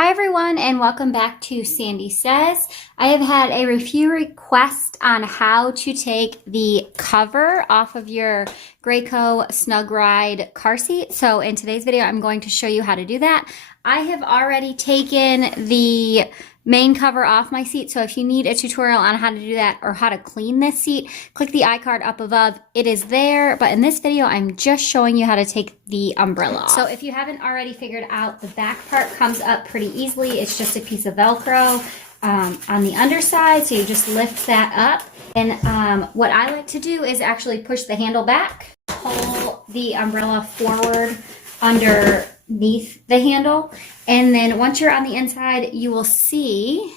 Hi everyone, and welcome back to Sandy Says. I have had a few requests on how to take the cover off of your Graco SnugRide car seat. So in today's video, I'm going to show you how to do that. I have already taken the main cover off my seat, so if you need a tutorial on how to do that or how to clean this seat, click the iCard up above. It is there, but in this video, I'm just showing you how to take the umbrella off. So if you haven't already figured out, the back part comes up pretty easily. It's just a piece of Velcro on the underside, so you just lift that up. And what I like to do is actually push the handle back, pull the umbrella forward underneath the handle, and then once you're on the inside, you will see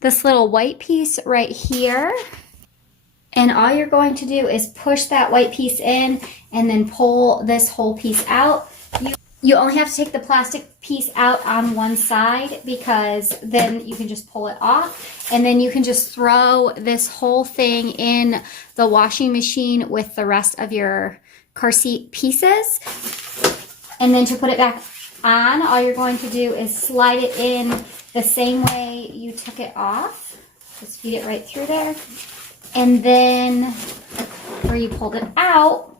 this little white piece right here. And all you're going to do is push that white piece in and then pull this whole piece out. You only have to take the plastic piece out on one side because then you can just pull it off. And then you can just throw this whole thing in the washing machine with the rest of your car seat pieces. And then to put it back on, all you're going to do is slide it in the same way you took it off. Just feed it right through there. And then where you pulled it out,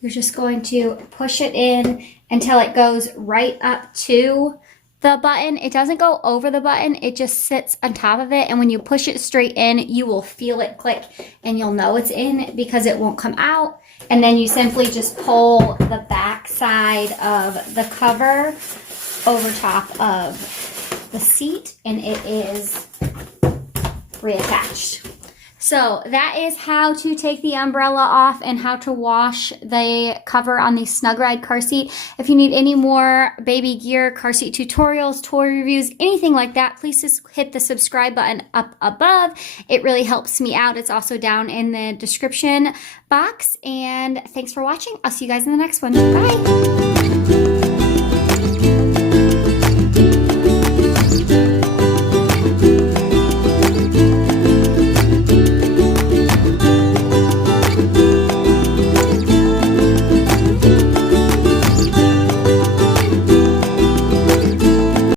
you're just going to push it in until it goes right up to the button. It doesn't go over the button, it just sits on top of it. And when you push it straight in, you will feel it click and you'll know it's in because it won't come out. And then you simply just pull the back side of the cover over top of the seat and it is reattached. So that is how to take the umbrella off and how to wash the cover on the SnugRide car seat. If you need any more baby gear, car seat tutorials, toy reviews, anything like that, please just hit the subscribe button up above. It really helps me out. It's also down in the description box. And thanks for watching. I'll see you guys in the next one. Bye.